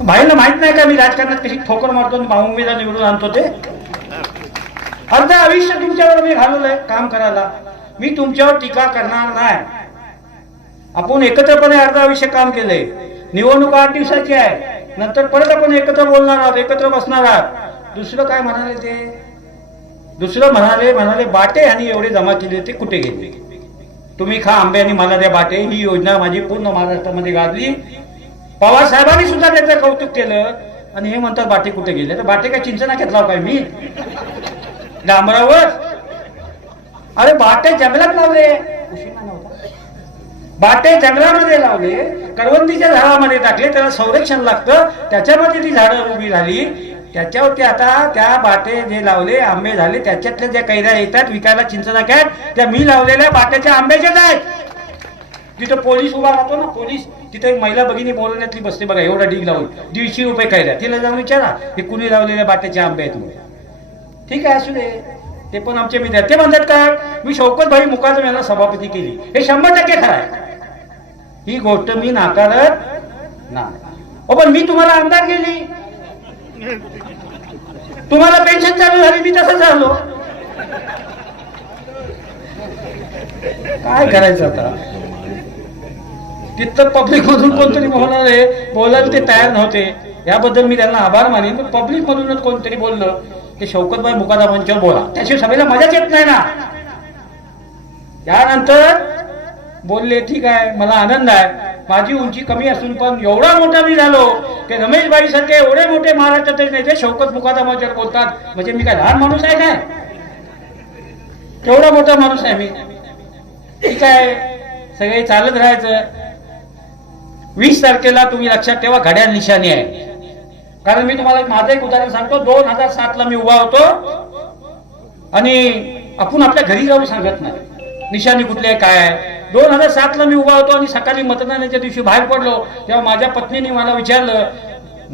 भाईला माहीत नाही का मी राजकारणात कशी ठोकर मारतो आणि निवडून आणतो ते? अर्ध आयुष्य तुमच्यावर मी घालवलंय काम करायला. मी तुमच्यावर टीका करणार नाही. आपण एकत्रपणे अर्ध आयुष्य काम केलंय. निवडणूक आठ दिवसाची आहे. नंतर परत आपण एकत्र बोलणार आहोत एकत्र बसणार आहात. दुसरं काय म्हणाले ते? दुसरं म्हणाले म्हणाले बाटे आणि एवढे जमा केले ते कुठे घेतले तुम्ही खा आंबे आणि मला द्या बाटे. ही योजना माझी पूर्ण महाराष्ट्रामध्ये गाजली. पवार साहेबांनी सुद्धा त्याचं कौतुक केलं. आणि हे म्हणतात बाटे कुठे गेले? तर बाटे काय चिंचना घेतला काय मी? डांबरावर. अरे बाटे जंगलात लावले. बाटे जंगलामध्ये लावले. करवंदीच्या झाडामध्ये टाकले. त्याला संरक्षण लागतं. त्याच्यामध्ये ती झाडं उभी झाली. त्याच्यावरती आता त्या बाटे जे लावले आंबे झाले त्याच्यातल्या ज्या कैद्या येतात विकायला चिंचनाक्यात त्या मी लावलेल्या बाट्याच्या आंब्याच्याच आहेत. तिथं पोलीस उभा राहतो ना पोलीस. तिथे एक महिला भगिनी बोलण्यातली बसते बघा एवढा ढीग लावून. दीडशे रुपये खायला. तिला जाऊन विचारा हे कुणी लावलेल्या बाट्याचे आंबे आहेत म्हणून. ठीक आहे असू दे. ते पण आमचे मित्र ते म्हणतात काय मी शौकत भाई मुकादम यांना सभापती केली. हे शंभर टक्के खरं आहे. ही गोष्ट मी नाकारत नाही. हो पण मी तुम्हाला आमदार केली. तुम्हाला पेन्शन चालू झाली मी तसं झालो. काय करायचं आता? तिथं पब्लिक मधून कोणतरी बोलणार आहे? बोलायला ते तयार नव्हते. याबद्दल मी त्यांना आभार मानेन पण पब्लिक मधूनच कोणतरी बोललं. की शौकतबाई मुकादामांच्यावर बोला. त्याशिवाय सभेला मजाच येत नाही ना. त्यानंतर बोलले ठीक आहे मला आनंद आहे. माझी उंची कमी असून पण एवढा मोठा मी झालो की रमेशबाई सारखे एवढे मोठे महाराष्ट्रातले नेते शौकत मुकादमाच्यावर बोलतात. म्हणजे मी काय लहान माणूस आहे काय? केवढा मोठा माणूस आहे मी. ठीक आहे सगळे चालत राहायचं. वीस तारखेला तुम्ही लक्षात ठेवा घड्याळ निशाणी आहे. कारण मी तुम्हाला एक माझं एक उदाहरण सांगतो. दोन हजार सात ला मी उभा होतो आणि आपण आपल्या घरी जाऊन सांगत नाही. निशाणी कुठली आहे काय आहे? दोन हजार सात ला मी उभा होतो आणि सकाळी मतदानाच्या दिवशी बाहेर पडलो. तेव्हा माझ्या पत्नीने मला विचारलं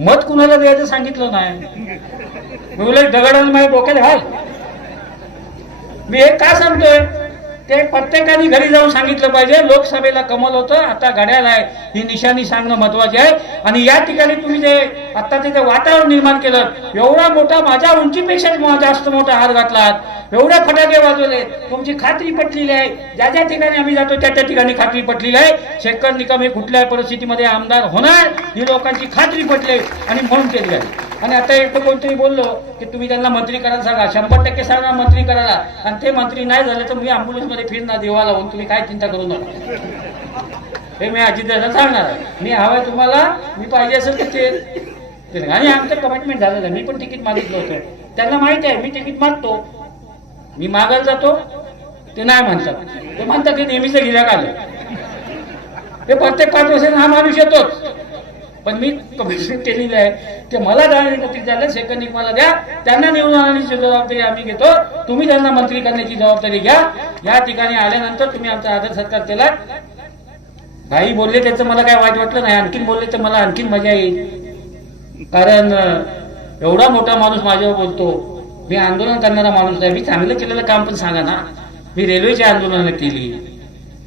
मत कुणाला द्यायचं सांगितलं नाही? मी उलट दगडाला माझ्या डोक्यात घाल मी हे का सांगतोय? ते प्रत्येकाने घरी जाऊन सांगितलं पाहिजे लोकसभेला कमल होतं आता घड्याळ आहे. ही निशाणी सांगणं महत्त्वाचे आहे. आणि या ठिकाणी तुम्ही जे आता तिथे वातावरण निर्माण केलं एवढा मोठा माझ्या उंचीपेक्षा जास्त मोठा हार घातलात. एवढे फटाके वाजवले तुमची खात्री पटलेली आहे. ज्या ज्या ठिकाणी आम्ही जातो त्या त्या ठिकाणी खात्री पटलेली आहे. शेखर निकम हे कुठल्याही परिस्थितीमध्ये आमदार होणार ही लोकांची खात्री पटली आणि म्हणून केली आहे. आणि आता एक कोणतरी बोललो की तुम्ही त्यांना मंत्री करायला सांगा. शंभर टक्के सांगा मंत्री करायला. आणि ते मंत्री नाही झाले तर मी अँब्युलन्समध्ये फिरणार देवा लावून. तुम्ही काय चिंता करू नका. हे मी अजित दादा सांगणार आहे. मी हवाय तुम्हाला मी पाहिजे असेल तर ते. आणि आमचं कमिटमेंट झालेलं मी पण तिकीट मागितलं होतं. त्यांना माहिती आहे मी तिकीट मागतो. मी मागायला जातो. ते नाही म्हणतात. ते म्हणतात ते नेहमीच गिराक आलं. ते प्रत्येक पाच वर्षांना हा माणूस येतोच. पण मी कमिशन केलेली आहे. ते मला जाण्यासाठी झालं सेकंड मला द्या. त्यांना निवडून आणण्याची जबाबदारी आम्ही घेतो. तुम्ही त्यांना मंत्री करण्याची जबाबदारी घ्या. या ठिकाणी आल्यानंतर तुम्ही आमचा आदर सत्कार केला. काही बोलले त्याचं मला काय वाईट वाटलं नाही. आणखीन बोलले तर मला आणखीन मजा येईल. कारण एवढा मोठा माणूस माझ्यावर बोलतो. मी आंदोलन करणारा माणूस आहे. मी चांगलं केलेलं काम पण सांगा ना. मी रेल्वेची आंदोलनं केली.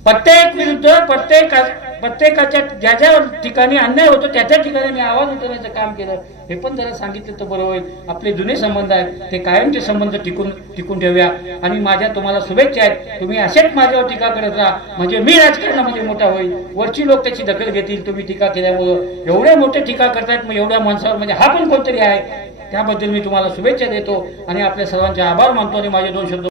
प्रत्येक विरुद्ध प्रत्येक प्रत्येकाच्या ज्या ज्या ठिकाणी अन्याय होतो त्या त्या ठिकाणी मी आवाज उठवण्याचं काम केलं. हे पण जरा सांगितलं तर बरं होईल. आपले जुने संबंध आहेत ते कायमचे संबंध टिकून टिकून ठेवूया. आणि माझ्या तुम्हाला शुभेच्छा आहेत. तुम्ही असेच माझ्यावर टीका करत राहा. म्हणजे मी राजकारणामध्ये म्हणजे मोठा होईल. वरची लोक त्याची दखल घेतील. तुम्ही टीका केल्यामुळं एवढे मोठे टीका करतायत मग एवढ्या माणसावर म्हणजे हा पण कोणतरी आहे? त्याबद्दल मी तुम्हाला शुभेच्छा देतो. आणि आपल्या सर्वांचे आभार मानतो आणि माझे दोन शब्द